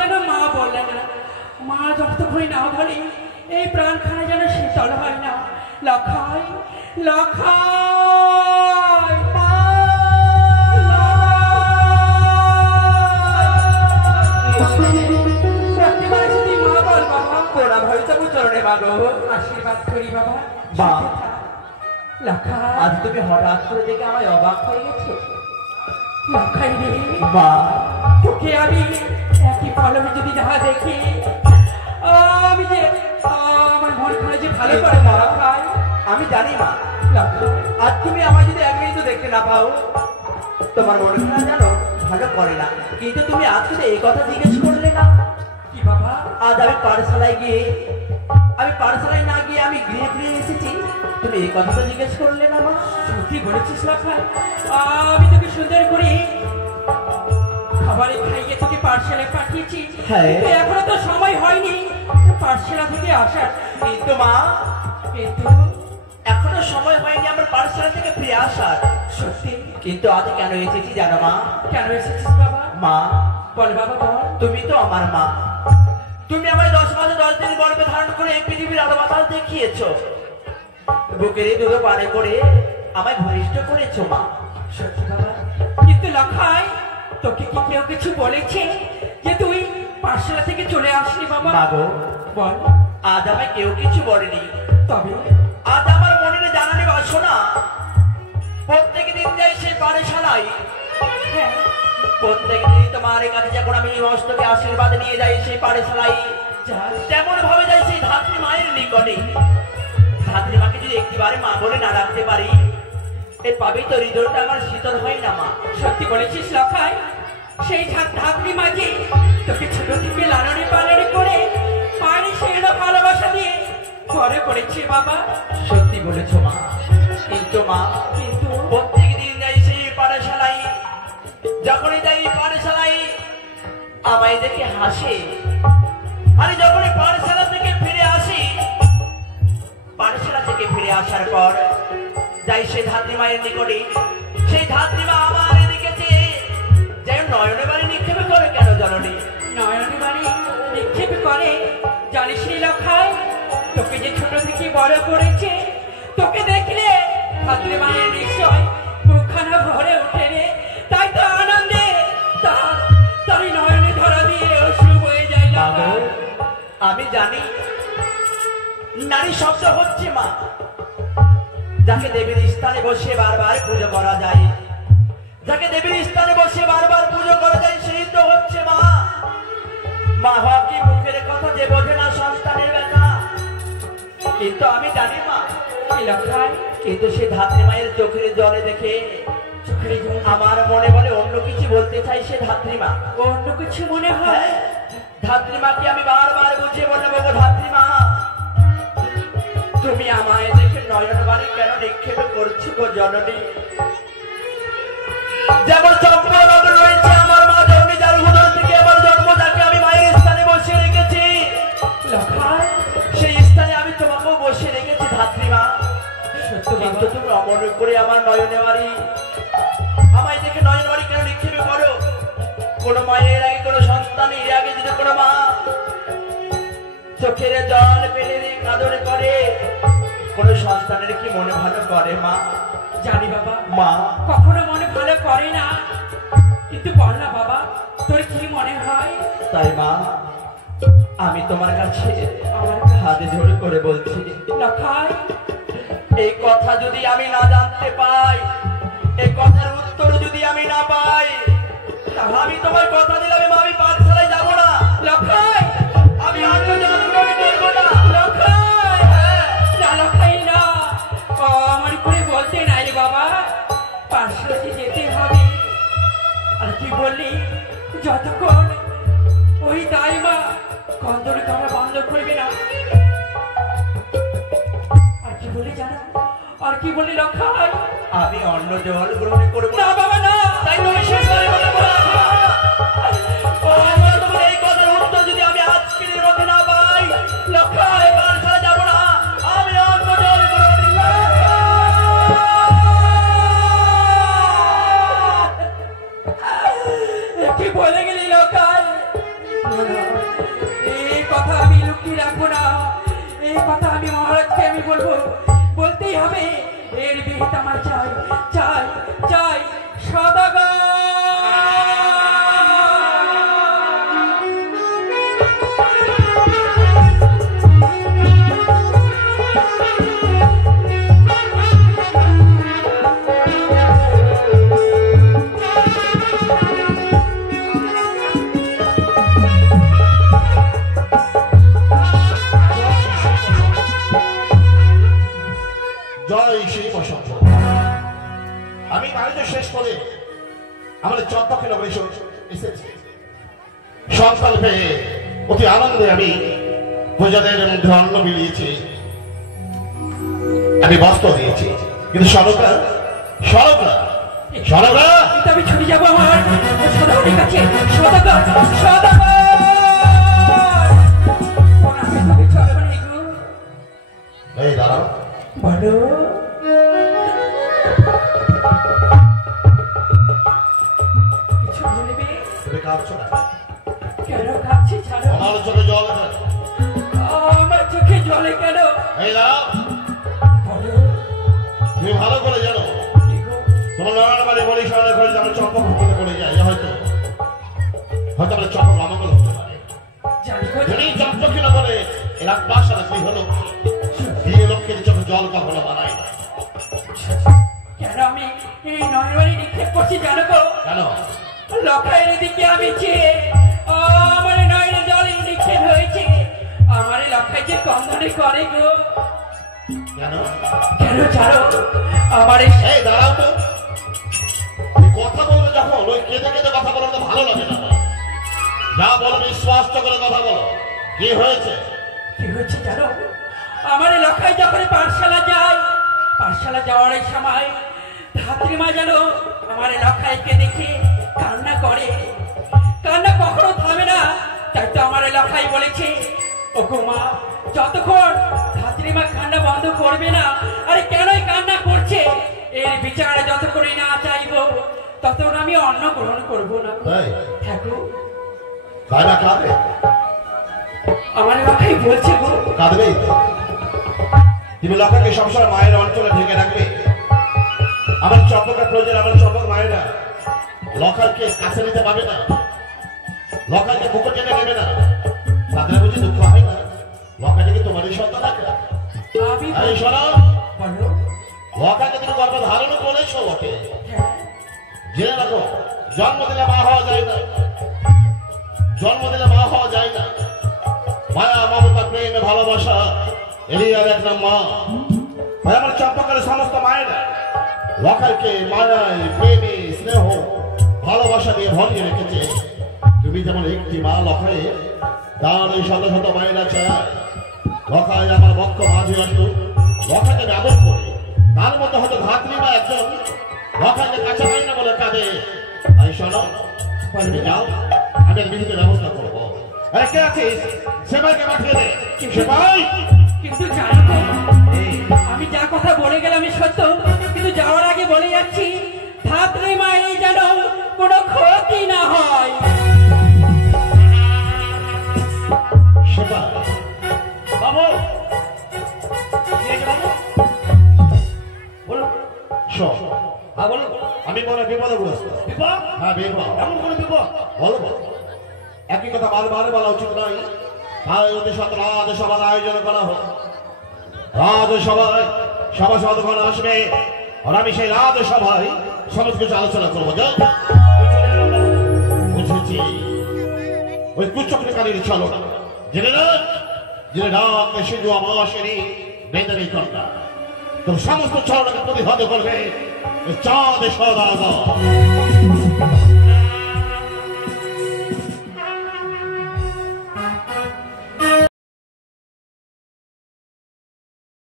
যেন মা বললেন না, মা যতক্ষণ না বলে এই প্রাণখানা যেন শীতল হয় না। লখাই লখাই আশীর্বাদ করি বাবা। আজ তুমি হঠাৎ করে দেখে আমায় অবাক হয়ে গেছো। লখাই রে মা, তোকে আমি একই পলমে যদি না দেখি আমি যে আমার মন খানে যে ভালো করে না খাই। আমি জানি মা, আজ তুমি আমায় যদি এক মিনিট দেখতে না পাও তোমার মন খানা জানো ভালো করে না। কিন্তু তুমি আজ শুধু এই কথা জিজ্ঞেস করলে না। কি বাবা? আজ আমি পাঠশালায় না গিয়ে আমি গৃহে ফিরে এসেছি, তুমি এই কথা তো জিজ্ঞেস করলে না মা। সত্যি বলেছিস লখাই, আমি তোকে সুন্দর করে খাবারে খাইয়ে তোকে পাঠশালায় পাঠিয়েছি। কিন্তু এখনো তো সময় হয়নি পাঠশালা থেকে আসার। কিন্তু মা, কিন্তু এখনো সময় হয়নি আমার পাঠশালা থেকে ফিরে আসার। সত্যি? কিন্তু আজ কেন এসেছি জানো মা? কেন এসেছিস বাবা? মা বল বাবা বল। তুমি তো আমার মা, তুমি আমায় 10 মাসে 10 দিন গর্ভে ধারণ করে এই পৃথিবীর আলো বাতাস দেখিয়েছো, বুকের দুধ পারে করে আমায় ভূমিষ্ঠ করেছো মা। সত্যি বাবা? কিন্তু লখাই, তোকে কি কেউ কিছু বলেছে যে তুই পাঠশালা থেকে চলে আসলি বাবা? বাবু বল। আজ আমায় কেউ কিছু বলেনি, তবে আজ আমার মনের জানালে বাসনা প্রত্যেক দিন যাই সেই পাঠশালায়। হ্যাঁ, প্রত্যেক দিন তোমার কাছে যখন আমি মস্তকে আশীর্বাদ নিয়ে যাই সেই পাঠশালায়, তেমন ভাবে যাই সেই ধাত্রী মায়ের নিকটে। ধাত্রী মাকে যদি একটিবারে মা বলে না রাখতে পারি, এই পাবিত্র হৃদয়টা আমার শীতল হয় না মা। সত্যি বলেছিস লখাই, সেই ধাত্রী মাঝে তোকে ছোট থেকে লালনে পালনে করে পানি সেগুলো ভালোবাসা দিয়ে ঘরে করেছে বাবা। সত্যি বলেছো মা। কিন্তু মা, কিন্তু প্রত্যেক দিন যাই সেই পাঠশালায়, যখনই যাই পাঠশালায় আমায় দেখে হাসে। আরে যখনই পাঠশালা থেকে ফিরে আসি, পাঠশালা থেকে ফিরে আসার পর যাই সেই ধাত্রী মায়ের নিকটে, সেই ধাত্রী মা আমার এদিকে যেন নয়নে বাড়ি নিক্ষেপ করে। কেন জননী? নয়নে বাড়ি নিক্ষেপ করে জানিস নি লখাই, তোকে যে ছোট থেকে বড় করেছে, তোকে দেখলে ধাত্রী মায়ের নিশ্চয় মুখখানা ভরে ওঠে রে। তাই তো আনন্দে তার নয়নে ধরা দিয়ে অশ্রু বয়ে যায়। আমি জানি নারী শব্দ হচ্ছে মা, যাকে দেবীর স্থানে বসে বারবার পুজো করা যায়, যাকে দেবীর স্থানে বসে বারবার পুজো করা যায়, সেই তো হচ্ছে মা। মা হওয়া কি মুখের কথা যে বোঝে না সন্তানের ব্যথা? কিন্তু আমি জানি মা, কিন্তু সেই ধাত্রী মায়ের চোখের জলে দেখে আমার মনে বলে অন্য কিছু বলতে চাই। সে ধাত্রী মা অন্য কিছু মনে হয়। ধাত্রী মাকে আমি বারবার বুঝিয়ে বলবো, ধাত্রী মা তুমি আমায় দেখে নয়ন বাড়ি কেন নিক্ষেপ করছো গো জননী? যেমন চম্পক রয়েছে আমার মা জননী, যার উদর থেকে আমার জন্ম, যাকে আমি মায়ের স্থানে বসিয়ে রেখেছি, সেই স্থানে আমি তোমাকেও বসিয়ে রেখেছি ধাত্রী মা। কিন্তু তুমি অমন করে আমার নয়নে বাড়ি, আমায় দেখে নয়ন বাড়ি কেন নিক্ষেপ করো? কোন মায়ের আগে, কোন সন্তানের আগে যদি কোনো মা চোখের জল ফেলে কাঁদরে করে, কোন সন্তানের কি মনে ভালো করে মা? জানি বাবা, মা কখনো মনে ভালো করে না, কিন্তু বল না বাবা তোর কি মনে হয়? তাই মা আমি তোমার কাছে হাতে জোড় করে বলছি, লখাই এই কথা যদি আমি না জানতে পাই, এই কথার উত্তর যদি আমি না পাই, আমি তোমার কথা দিলাম মা আমি পাঠশালায় যাবো না। লখাই আমি অন্য জন্মগ্রহণ করবো না। লখাই না, লখাই না, আমার করে বলতে নাই বাবা, পাঠশালাতে যেতে হবে। আর কি বললি, যতক্ষণ ওই দাইমা কন্দর করা বন্ধ করবে না। আর কি বলি জানো, আর কি বলি লখাই, আমি অন্য জল গ্রহণ করবো না বাবা না। তাই তুমি শেষ করে বলে এই কথার উত্তর যদি আমি আজকের মধ্যে না পাই, লখাই পাঠশালা যাবো না, আমি অন্য জল গ্রহণ কি বলে গেলি লখাই? না, এই কথা আমি লুকিয়ে রাখবো না। এই কথা আমি মহারাজকে আমি বলবো, বলতেই হবে। এর বিহিত আমার চাই, চাই, চাই সদাগর। আমি বাণিজ্য শেষ করে আমাদের চম্পকে নগরে এসেছি। সকাল পেয়ে অতি আনন্দে আমি প্রজাদের মধ্যে অন্ন বিলিয়েছি, আমি বস্ত্র দিয়েছি, কিন্তু সরকার সরকার সরকার আমি ছুটে যাবো আমার সদাগরের কাছে। সদাগর, সদাগর, এই দাঁড়াও, বলো। কিছু বলবে? তুমি কাঁদছো না কেন কাঁদছি জানো? আমার চোখে জল আছে। আমার চোখে জলে কেন? এই দাঁড়াও, বলো। তুমি ভালো করে জানো কি গো? তোমার নানার বাড়ি বলি শহরের ঘরে আমার চম্পক হাতে পড়ে যায়, হয়তো হয়তো আমার চম্পক আমাকে হতে পারে। জানি গো, তুমি চম্পকি নগরে এরা প্রাসাদ কি হলো বিয়ে লক্ষ্যের চোখে জল কখনো বানায় না। কেন আমি এই নয়নবাড়ি নিক্ষেপ করছি জানো গো? কেন? লখাইয়ের দিকে আমি চেয়ে আমার নয়নে জলে নিক্ষেপ হয়েছে। আমার লখাই যে কন্দনে করে গো। কেন? কেন জানো? আমার এই দাঁড়াও তো, তুমি কথা বলবে যখন ওই কেঁদে কেঁদে কথা বলতে ভালো লাগে না। যা বলবে স্পষ্ট করে কথা বলো, কি হয়েছে? কি হচ্ছে জানো? আমার লখাই যখন পাঠশালা যায়, পাঠশালা যাওয়ার এই সময় ধাত্রীমা যেন আমার লখাইকে দেখে কান্না করে। কান্না কখনো থামে না। তাই তো আমার লখাই বলেছে, ও গো মা, যতক্ষণ ধাত্রীমা কান্না বন্ধ করবে না, আরে কেনই কান্না করছে এর বিচারে যতক্ষণই না চাইবো ততক্ষণ আমি অন্ন গ্রহণ করবো না। তাই? ঠাকুর, তাই না কাঁদবে? আমার লখাই বলছে গো। কাঁদবেই তো। তুমি লকাকে সবসময় মায়ের অঞ্চলে ঢেকে রাখবে। আমার চম্পকের প্রয়োজন, আমার চম্পক মায়েরা লকারকে কাছে নিতে পারবে না, লকারকে বুকে টেনে নেবে না, তাদের বুঝি দুঃখ হয় না? লকাকে কি তোমারই সন্তান আছে? আমি এই শোনো, বলো। লকাকে তুমি গর্ভ ধারণ করেছো ওকে, হ্যাঁ, জেনে রাখো, জন্ম দিলে মা হওয়া যায় না, জন্ম দিলে মা হওয়া যায় না। মায়া, মমতা, প্রেম, ভালোবাসা এরিয়ার এক নাম মা। ভাই আমার চম্পকের সমস্ত মায়েরা লকারকে মায়ায়, প্রেমে, স্নেহ, ভালোবাসা দিয়ে ভরিয়ে রেখেছে। তুমি যেমন একটি মা লখায়, তার ওই শত শত মায়েরা চায় লখায় আমার বক্ষ মাঝে আসুক, লখাকে আদর করে। তার মধ্যে হয়তো ধাত্রীমা একজন লখাকে কাছে পাই না বলে কাঁদে। তাই শোনো, তুমি যাও, আমি এর বিহিত ব্যবস্থা করবো। আরে কে আছিস? সেবাইকে পাঠিয়ে দে। সেবাই, কিন্তু জানো তো, আমি যা কথা বলে গেলাম সত্য, কিন্তু যাওয়ার আগে বলে যাচ্ছি ধাত্রী মায়ের যেন কোনো ক্ষতি না হয়। সেবা বাবু, বলো। শোন, হ্যাঁ বলো। আমি মনে বিপদগ্রস্ত। বিপদ? হ্যাঁ বিপদ। এমন কোনো বিপদ? বলবো, একই কথা বারবার বলা উচিত নয়। তাই অতি সত্য রাজসভার আয়োজন করা হোক। রাজসভায় সভাসদগণ আসবে, আর আমি সেই রাজসভায় সমস্ত কিছু আলোচনা করবো। বুঝেছি, ওই কুচক্রীকারীর চলো না, জেনে না, জেনে রাত সিন্ধু আমাসেরই বেদনী কন্যা তোর সমস্ত চরণকে প্রতিহত করবে চাঁদ সদাগর।